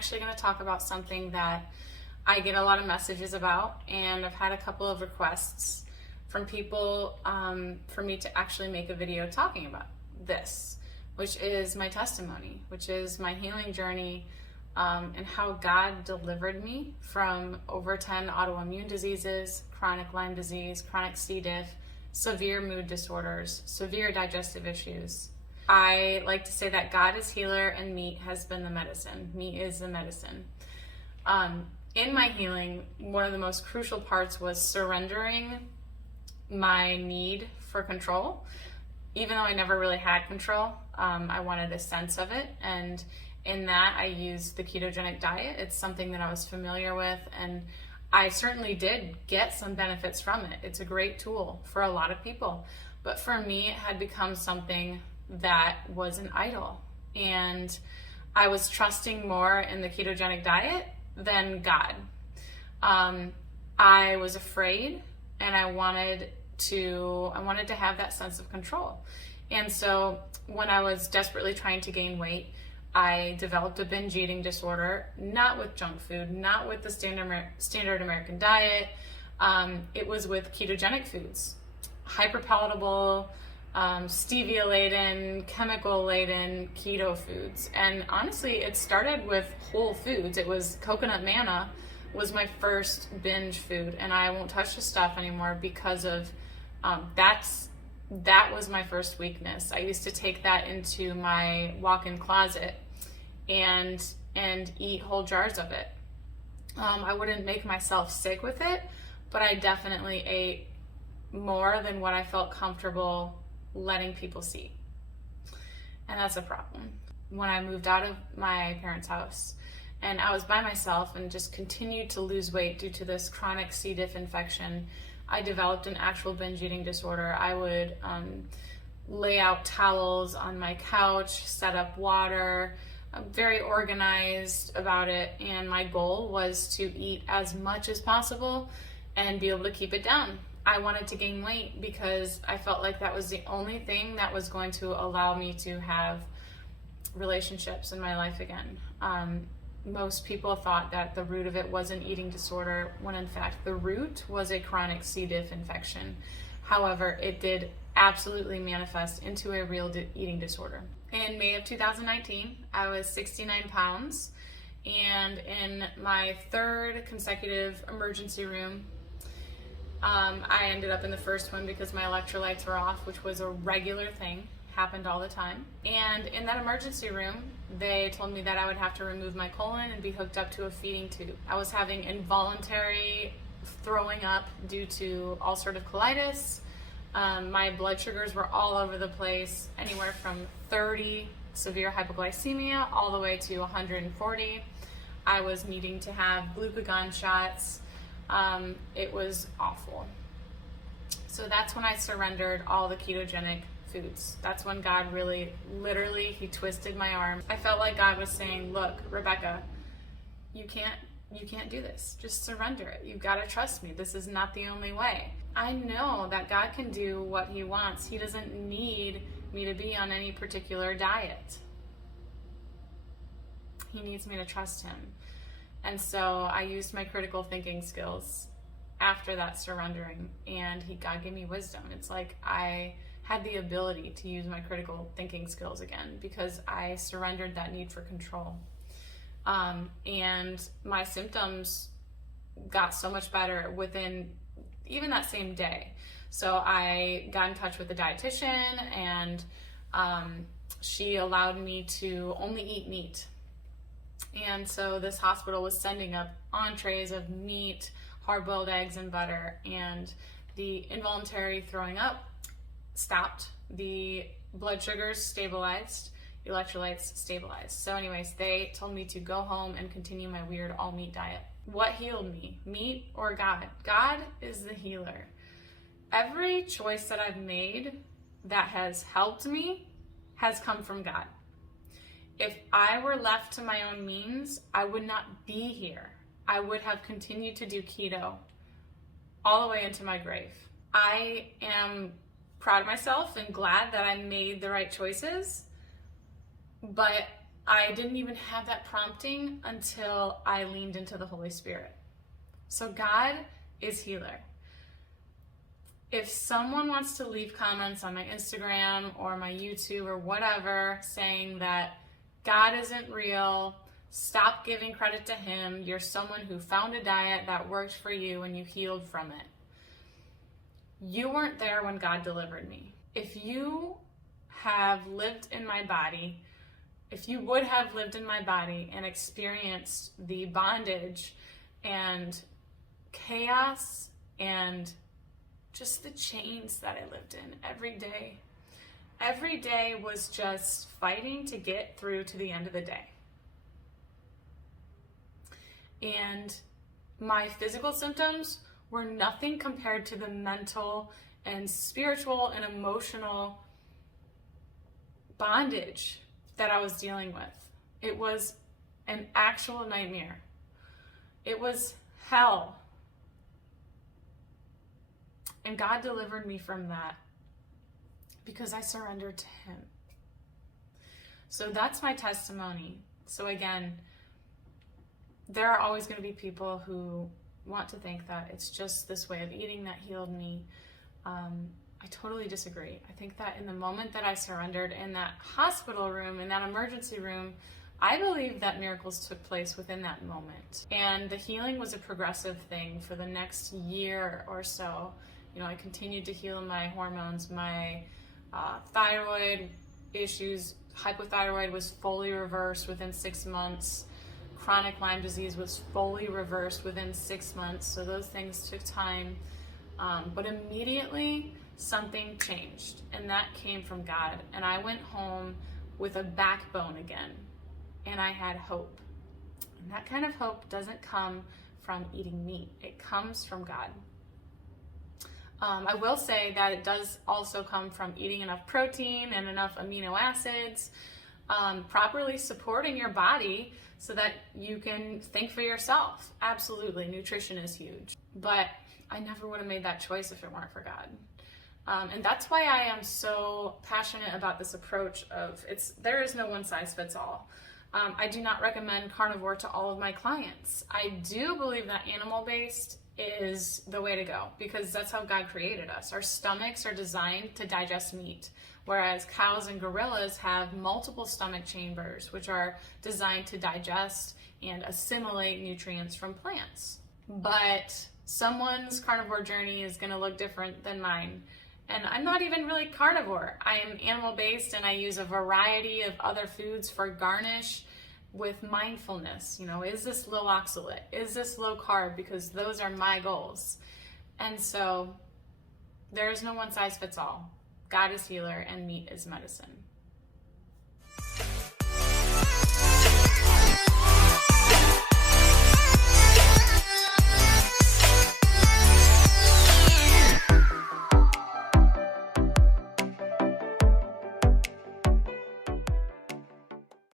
actually going to talk about something that I get a lot of messages about, and I've had a couple of requests from people for me to actually make a video talking about this, which is my testimony, which is my healing journey, and how God delivered me from over 10 autoimmune diseases, chronic Lyme disease, chronic CDiff, severe mood disorders, severe digestive issues. I like to say that God is healer and meat has been the medicine. Meat is the medicine. In my healing, one of the most crucial parts was surrendering my need for control. Even though I never really had control, I wanted a sense of it. And in that, I used the ketogenic diet. It's something that I was familiar with, and I certainly did get some benefits from it. It's a great tool for a lot of people. But for me, it had become something that was an idol. And I was trusting more in the ketogenic diet than God. I was afraid, and I wanted to have that sense of control. And so when I was desperately trying to gain weight, I developed a binge eating disorder, not with junk food, not with the standard American diet. It was with ketogenic foods, hyperpalatable, stevia-laden, chemical-laden keto foods. And honestly, it started with whole foods. It was coconut manna was my first binge food, and I won't touch the stuff anymore because of that was my first weakness. I used to take that into my walk-in closet and eat whole jars of it. I wouldn't make myself sick with it, but I definitely ate more than what I felt comfortable letting people see. And that's a problem. When I moved out of my parents' house and I was by myself and just continued to lose weight due to this chronic C. diff infection, I developed an actual binge eating disorder. I would lay out towels on my couch, set up water. I'm very organized about it, and my goal was to eat as much as possible and be able to keep it down. I wanted to gain weight because I felt like that was the only thing that was going to allow me to have relationships in my life again. Most people thought that the root of it was an eating disorder, when in fact the root was a chronic C. diff infection. However, it did absolutely manifest into a real eating disorder. In May of 2019, I was 69 pounds, and in my third consecutive emergency room, I ended up in the first one because my electrolytes were off, which was a regular thing, happened all the time. And in that emergency room, they told me that I would have to remove my colon and be hooked up to a feeding tube. I was having involuntary throwing up due to ulcerative colitis. My blood sugars were all over the place, anywhere from 30, severe hypoglycemia, all the way to 140. I was needing to have glucagon shots. It was awful. So that's when I surrendered all the ketogenic foods. That's when God really, literally, he twisted my arm. I felt like God was saying, look, Rebekah, you can't do this. Just surrender it. You've got to trust me. This is not the only way. I know that God can do what he wants. He doesn't need me to be on any particular diet. He needs me to trust him. And so I used my critical thinking skills after that surrendering, and God gave me wisdom. It's like I had the ability to use my critical thinking skills again because I surrendered that need for control. And my symptoms got so much better within even that same day. So I got in touch with the dietitian, and she allowed me to only eat meat. And so this hospital was sending up entrees of meat, hard-boiled eggs, and butter, and the involuntary throwing up stopped. The blood sugars stabilized, electrolytes stabilized. So anyways, they told me to go home and continue my weird all-meat diet. What healed me? Meat or God? God is the healer. Every choice that I've made that has helped me has come from God. If I were left to my own means, I would not be here. I would have continued to do keto all the way into my grave. I am proud of myself and glad that I made the right choices, but I didn't even have that prompting until I leaned into the Holy Spirit. So God is healer. If someone wants to leave comments on my Instagram or my YouTube or whatever saying that God isn't real, stop giving credit to him, you're someone who found a diet that worked for you and you healed from it. You weren't there when God delivered me. If you have lived in my body, if you would have lived in my body and experienced the bondage and chaos and just the chains that I lived in every day. Every day was just fighting to get through to the end of the day. And my physical symptoms were nothing compared to the mental and spiritual and emotional bondage that I was dealing with. It was an actual nightmare. It was hell. And God delivered me from that because I surrendered to him. So that's my testimony. So again, there are always going to be people who want to think that it's just this way of eating that healed me. I totally disagree. I think that in the moment that I surrendered in that hospital room, in that emergency room, I believe that miracles took place within that moment. And the healing was a progressive thing for the next year or so. You know, I continued to heal my hormones, my thyroid issues. Hypothyroid was fully reversed within 6 months. Chronic Lyme disease was fully reversed within 6 months. So those things took time. But immediately something changed, and that came from God. And I went home with a backbone again, and I had hope. And that kind of hope doesn't come from eating meat. It comes from God. I will say that it does also come from eating enough protein and enough amino acids, properly supporting your body so that you can think for yourself. Absolutely, nutrition is huge. But I never would have made that choice if it weren't for God. And that's why I am so passionate about this approach of there is no one size fits all. I do not recommend carnivore to all of my clients. I do believe that animal-based is the way to go because that's how God created us. Our stomachs are designed to digest meat, whereas cows and gorillas have multiple stomach chambers, which are designed to digest and assimilate nutrients from plants. But someone's carnivore journey is going to look different than mine. And I'm not even really carnivore. I am animal-based, and I use a variety of other foods for garnish with mindfulness. You know, is this low oxalate? Is this low carb? Because those are my goals. And so there's no one size fits all. God is healer and meat is medicine.